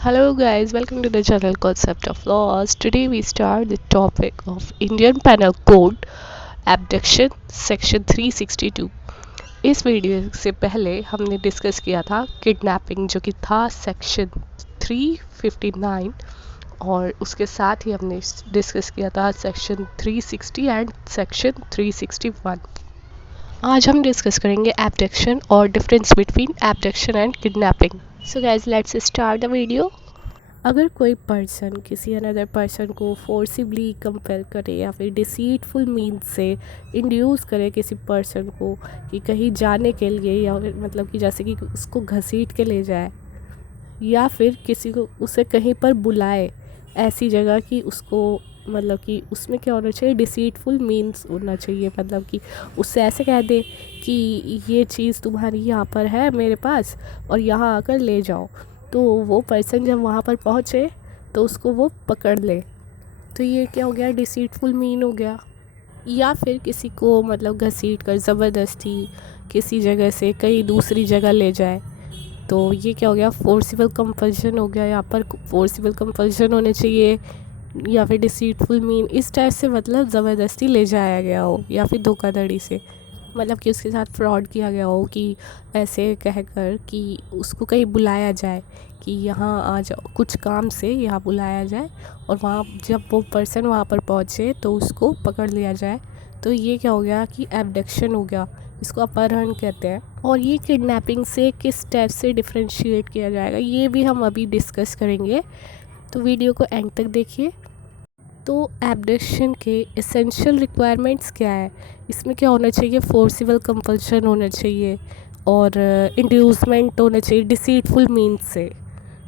Hello guys, welcome to the channel Concept of Laws. Today we start the topic of Indian Penal Code Abduction Section 362. इस video से पहले हमने discuss किया था kidnapping जो कि था सेक्शन 359 और उसके साथ ही हमने डिस्कस किया था सेक्शन 360 एंड सेक्शन 361. आज हम डिस्कस करेंगे एब्डक्शन और difference between abduction and kidnapping. So guys let's start the video. अगर कोई पर्सन किसी अनदर पर्सन को फोर्सिबली कंपेल करे या फिर डिसीटफुल मीन्स से इंड्यूस करे किसी पर्सन को कि कहीं जाने के लिए, या फिर मतलब कि जैसे कि उसको घसीट के ले जाए या फिर किसी को उसे कहीं पर बुलाए ऐसी जगह कि उसको मतलब कि उसमें क्या होना चाहिए, डिसीटफुल मीन्स होना चाहिए. मतलब कि उससे ऐसे कह दे कि ये चीज़ तुम्हारी यहाँ पर है मेरे पास और यहाँ आकर ले जाओ, तो वो पर्सन जब वहाँ पर पहुँचे तो उसको वो पकड़ ले. तो ये क्या हो गया, डिसीटफुल मीन हो गया. या फिर किसी को मतलब घसीट कर ज़बरदस्ती किसी जगह से कहीं दूसरी जगह ले जाए, तो ये क्या हो गया, फोर्सिबल कंपल्शन हो गया. यहाँ पर फोर्सिबल कंपल्शन होने चाहिए या फिर डिसीटफुल मीन इस टाइप से, मतलब ज़बरदस्ती ले जाया गया हो या फिर धोखाधड़ी से, मतलब कि उसके साथ फ्रॉड किया गया हो कि ऐसे कहकर कि उसको कहीं बुलाया जाए कि यहाँ आ जाओ, कुछ काम से यहाँ बुलाया जाए और वहाँ जब वो पर्सन वहाँ पर पहुँचे तो उसको पकड़ लिया जाए. तो ये क्या हो गया कि एब्डक्शन हो गया, इसको अपहरण कहते हैं. और ये किडनैपिंग से किस टाइप से डिफ्रेंशिएट किया जाएगा ये भी हम अभी डिस्कस करेंगे, तो वीडियो को एंड तक देखिए. तो एब्डक्शन के एसेंशियल रिक्वायरमेंट्स क्या है, इसमें क्या होना चाहिए, फोर्सिबल कंपल्शन होना चाहिए और इंड्यूसमेंट होना चाहिए डिसीटफुल मीन्स से.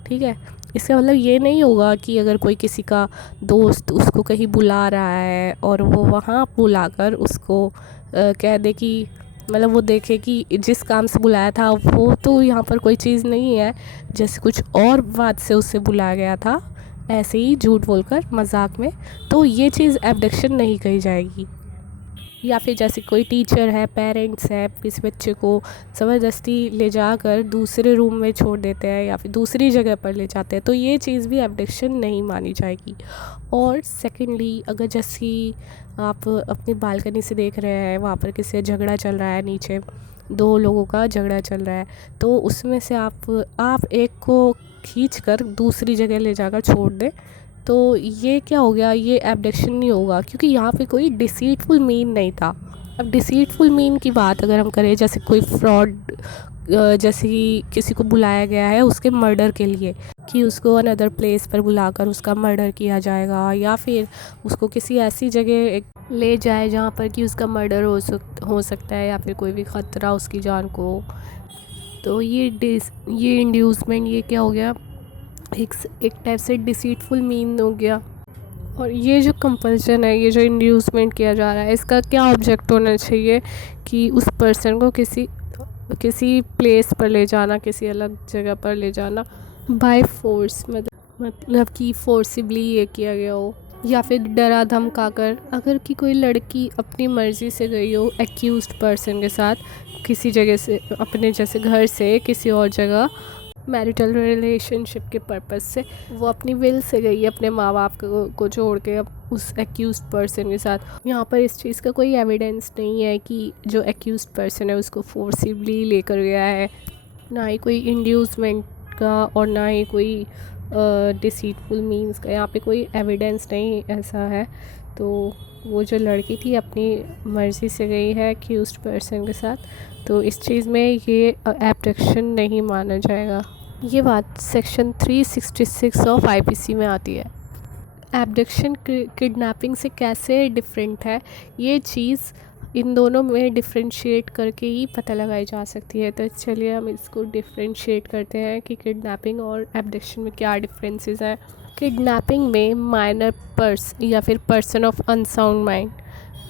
ठीक है, इसका मतलब ये नहीं होगा कि अगर कोई किसी का दोस्त उसको कहीं बुला रहा है और वो वहाँ बुलाकर उसको कह दे कि मतलब वो देखे कि जिस काम से बुलाया था वो तो यहाँ पर कोई चीज़ नहीं है, जैसे कुछ और बात से उससे बुलाया गया था, ऐसे ही झूठ बोलकर मजाक में, तो ये चीज़ एब्डक्शन नहीं कही जाएगी. या फिर जैसे कोई टीचर है, पेरेंट्स है, किसी बच्चे को ज़बरदस्ती ले जाकर दूसरे रूम में छोड़ देते हैं या फिर दूसरी जगह पर ले जाते हैं, तो ये चीज़ भी एब्डक्शन नहीं मानी जाएगी. और सेकेंडली, अगर जैसे आप अपनी बालकनी से देख रहे हैं वहाँ पर किसी से झगड़ा चल रहा है, नीचे दो लोगों का झगड़ा चल रहा है, तो उसमें से आप एक को खींच कर दूसरी जगह ले जाकर छोड़ दें, तो ये क्या हो गया, ये एब्डक्शन नहीं होगा क्योंकि यहाँ पे कोई डिसीटफुल मीन नहीं था. अब डिसीटफुल मीन की बात अगर हम करें, जैसे कोई फ्रॉड, जैसे कि किसी को बुलाया गया है उसके मर्डर के लिए कि उसको अनदर प्लेस पर बुलाकर उसका मर्डर किया जाएगा, या फिर उसको किसी ऐसी जगह ले जाए जहाँ पर कि उसका मर्डर हो सकता है या फिर कोई भी ख़तरा उसकी जान को, तो ये इंड्यूसमेंट, ये क्या हो गया, एक टाइप से डिसीटफुल मीन हो गया. और ये जो कंपल्शन है, ये जो इंड्यूसमेंट किया जा रहा है, इसका क्या ऑब्जेक्ट होना चाहिए कि उस पर्सन को किसी किसी प्लेस पर ले जाना, किसी अलग जगह पर ले जाना बाय फोर्स, मतलब कि फोर्सिबली ये किया गया हो, या फिर डरा धमकाकर. अगर कि कोई लड़की अपनी मर्ज़ी से गई हो एक्यूज्ड पर्सन के साथ किसी जगह से, अपने जैसे घर से किसी और जगह मैरिटल रिलेशनशिप के पर्पस से, वो अपनी विल से गई है अपने माँ बाप को छोड़ के अब उस एक्यूज्ड पर्सन के साथ. यहाँ पर इस चीज़ का कोई एविडेंस नहीं है कि जो एक्यूज्ड पर्सन है उसको फोर्सिबली लेकर गया है, ना ही कोई इंड्यूसमेंट का और ना ही कोई डिसीटफुल मीन्स का, यहाँ पे कोई एविडेंस नहीं ऐसा है. तो वो जो लड़की थी अपनी मर्ज़ी से गई है एक्यूज्ड पर्सन के साथ, तो इस चीज़ में ये एब्डक्शन नहीं माना जाएगा. ये बात सेक्शन 366 ऑफ आईपीसी में आती है. एब्डक्शन किडनैपिंग से कैसे डिफरेंट है, ये चीज़ इन दोनों में डिफरेंशिएट करके ही पता लगाई जा सकती है. तो चलिए हम इसको डिफरेंशिएट करते हैं कि किडनैपिंग और एब्डक्शन में क्या डिफरेंसेस हैं. किडनैपिंग में माइनर पर्स या फिर पर्सन ऑफ अनसाउंड माइंड,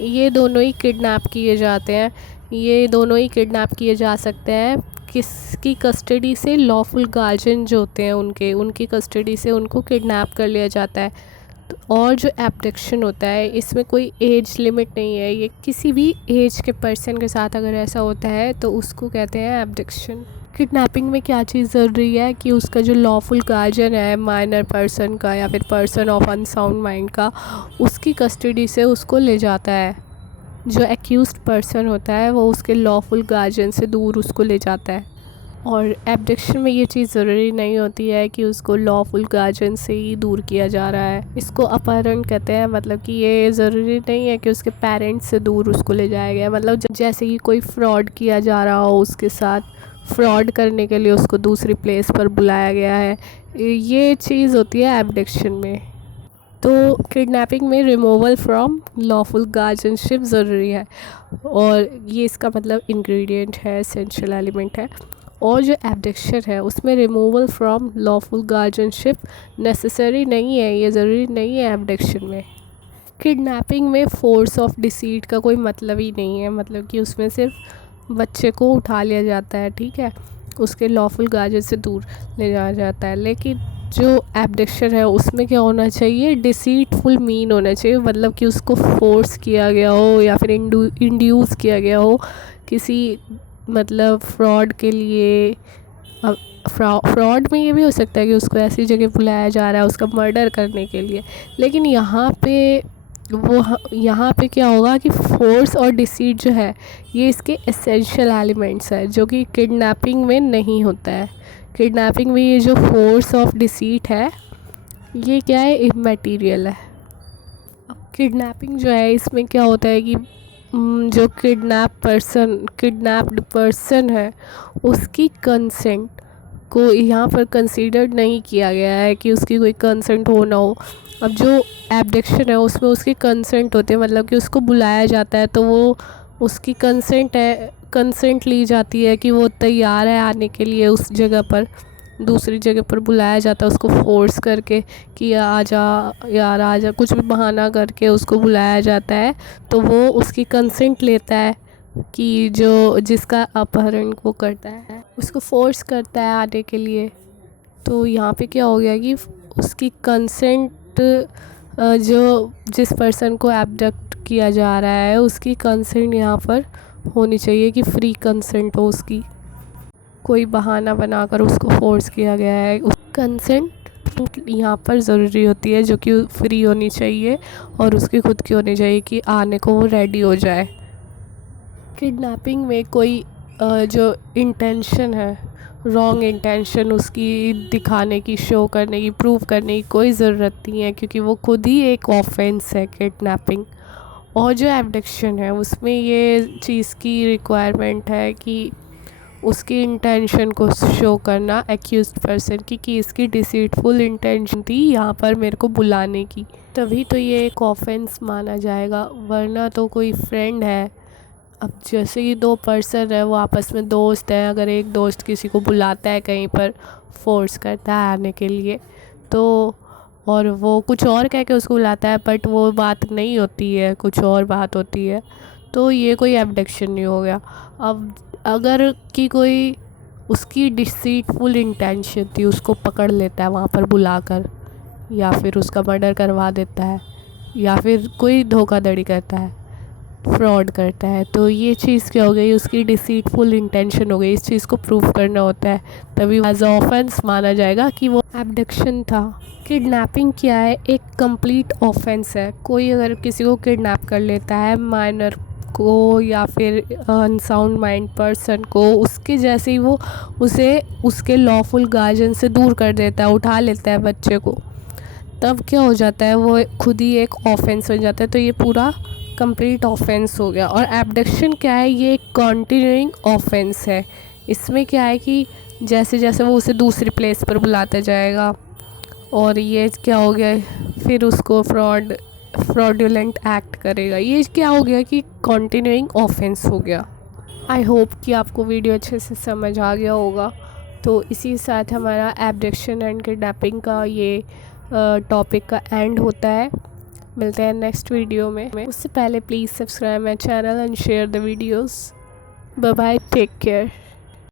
ये दोनों ही किडनैप किए जाते हैं. ये दोनों ही किडनैप किए जा सकते हैं किसकी कस्टडी से, लॉफुल गार्जियन जो होते हैं उनकी कस्टडी से उनको किडनैप कर लिया जाता है. और जो एब्डक्शन होता है इसमें कोई एज लिमिट नहीं है, ये किसी भी एज के पर्सन के साथ अगर ऐसा होता है तो उसको कहते हैं एब्डक्शन. किडनैपिंग में क्या चीज़ ज़रूरी है कि उसका जो लॉफुल गार्जियन है माइनर पर्सन का या फिर पर्सन ऑफ अनसाउंड माइंड का, उसकी कस्टडी से उसको ले जाता है। जो एक्यूज्ड पर्सन होता है वो उसके लॉफुल गार्जियन से दूर उसको ले जाता है। और एब्डक्शन में ये चीज़ ज़रूरी नहीं होती है कि उसको लॉफुल गार्जियन से ही दूर किया जा रहा है। इसको अपहरण कहते हैं, मतलब कि ये ज़रूरी नहीं है कि उसके पेरेंट्स से दूर उसको ले जाया गया। मतलब जैसे कि कोई फ्रॉड किया जा रहा हो उसके साथ, फ्रॉड करने के लिए उसको दूसरी प्लेस पर बुलाया गया है, ये चीज़ होती है एब्डक्शन में। तो किडनैपिंग में रिमूवल फ्रॉम लॉफुल गार्जियनशिप ज़रूरी है, और ये इसका मतलब इंग्रेडिएंट है, एसेंशियल एलिमेंट है। और जो एब्डक्शन है उसमें removal from lawful guardianship necessary नहीं है, ये ज़रूरी नहीं है एब्डक्शन में। किडनैपिंग में फोर्स ऑफ डिसीट का कोई मतलब ही नहीं है, मतलब कि उसमें सिर्फ बच्चे को उठा लिया जाता है, ठीक है, उसके लॉफुल गार्जियन से दूर ले जाया जाता है। लेकिन जो एब्डक्शन है उसमें क्या होना चाहिए, डिसीटफुल मीन होना चाहिए, मतलब कि उसको फोर्स किया गया हो या फिर इंड्यूस किया गया हो किसी मतलब फ्रॉड के लिए। अब फ्रॉड में ये भी हो सकता है कि उसको ऐसी जगह बुलाया जा रहा है उसका मर्डर करने के लिए, लेकिन यहाँ पे क्या होगा कि फोर्स और डिसीट जो है ये इसके एसेंशियल एलिमेंट्स है, जो कि किडनैपिंग में नहीं होता है। किडनैपिंग में ये जो फोर्स ऑफ डिसीट है ये क्या है, इमैटीरियल है। अब किडनैपिंग जो है इसमें क्या होता है कि जो किडनैप्ड पर्सन है उसकी कंसेंट को यहाँ पर कंसीडर नहीं किया गया है कि उसकी कोई कंसेंट हो ना हो। अब जो एब्डक्शन है उसमें उसकी कंसेंट होती है, मतलब कि उसको बुलाया जाता है तो वो उसकी कंसेंट ली जाती है कि वो तैयार है आने के लिए उस जगह पर, दूसरी जगह पर बुलाया जाता है उसको फोर्स करके कि आजा यार आजा, कुछ भी बहाना करके उसको बुलाया जाता है। तो वो उसकी कंसेंट लेता है कि जो जिसका अपहरण वो करता है उसको फोर्स करता है आने के लिए। तो यहाँ पे क्या हो गया कि उसकी कंसेंट, जो जिस पर्सन को एब्डक्ट किया जा रहा है उसकी कंसेंट यहाँ पर होनी चाहिए कि फ्री कंसेंट हो उसकी, कोई बहाना बनाकर उसको फोर्स किया गया है। उस कंसेंट यहाँ पर ज़रूरी होती है जो कि फ्री होनी चाहिए और उसकी खुद की होनी चाहिए कि आने को वो रेडी हो जाए। किडनैपिंग में कोई जो इंटेंशन है, रॉन्ग इंटेंशन उसकी दिखाने की, शो करने की, प्रूव करने की कोई ज़रूरत नहीं है, क्योंकि वो खुद ही एक ऑफेंस है किडनैपिंग। और जो एब्डक्शन है उसमें ये चीज़ की रिक्वायरमेंट है कि उसकी इंटेंशन को शो करना एक्यूज्ड पर्सन की कि इसकी डिसीटफुल इंटेंशन थी यहाँ पर मेरे को बुलाने की, तभी तो ये एक ऑफेंस माना जाएगा, वरना तो कोई फ्रेंड है। अब जैसे कि दो पर्सन है वो आपस में दोस्त हैं, अगर एक दोस्त किसी को बुलाता है कहीं पर, फोर्स करता है आने के लिए, तो और वो कुछ और कह के उसको बुलाता है बट वो बात नहीं होती है, कुछ और बात होती है, तो ये कोई एब्डक्शन नहीं हो गया। अब अगर कि कोई उसकी डिसीटफुल इंटेंशन थी, उसको पकड़ लेता है वहाँ पर बुलाकर, या फिर उसका मर्डर करवा देता है, या फिर कोई धोखाधड़ी करता है, फ्रॉड करता है, तो ये चीज़ क्या हो गई, उसकी डिसीटफुल इंटेंशन हो गई। इस चीज़ को प्रूव करना होता है, तभी एज ऑफेंस माना जाएगा कि वो एब्डक्शन था। किडनैपिंग क्या है, एक कंप्लीट ऑफेंस है। कोई अगर किसी को किडनैप कर लेता है, माइनर को या फिर अनसाउंड माइंड पर्सन को, उसके जैसे ही वो उसे उसके लॉफुल गार्जियन से दूर कर देता है, उठा लेता है बच्चे को, तब क्या हो जाता है, वो खुद ही एक ऑफेंस हो जाता है। तो ये पूरा कंप्लीट ऑफेंस हो गया। और एब्डक्शन क्या है, ये एक कॉन्टिन्यूइंग ऑफेंस है। इसमें क्या है कि जैसे जैसे वो उसे दूसरी प्लेस पर बुलाता जाएगा, और ये क्या हो गया, फिर उसको फ्रॉडुलेंट एक्ट करेगा, ये क्या हो गया कि कॉन्टिन्यूइंग ऑफेंस हो गया। आई होप कि आपको वीडियो अच्छे से समझ आ गया होगा। तो इसी साथ हमारा एब्डक्शन एंड किडनैपिंग का ये टॉपिक का एंड होता है। मिलते हैं नेक्स्ट वीडियो में। उससे पहले please subscribe my channel and share the videos. Bye bye, take care.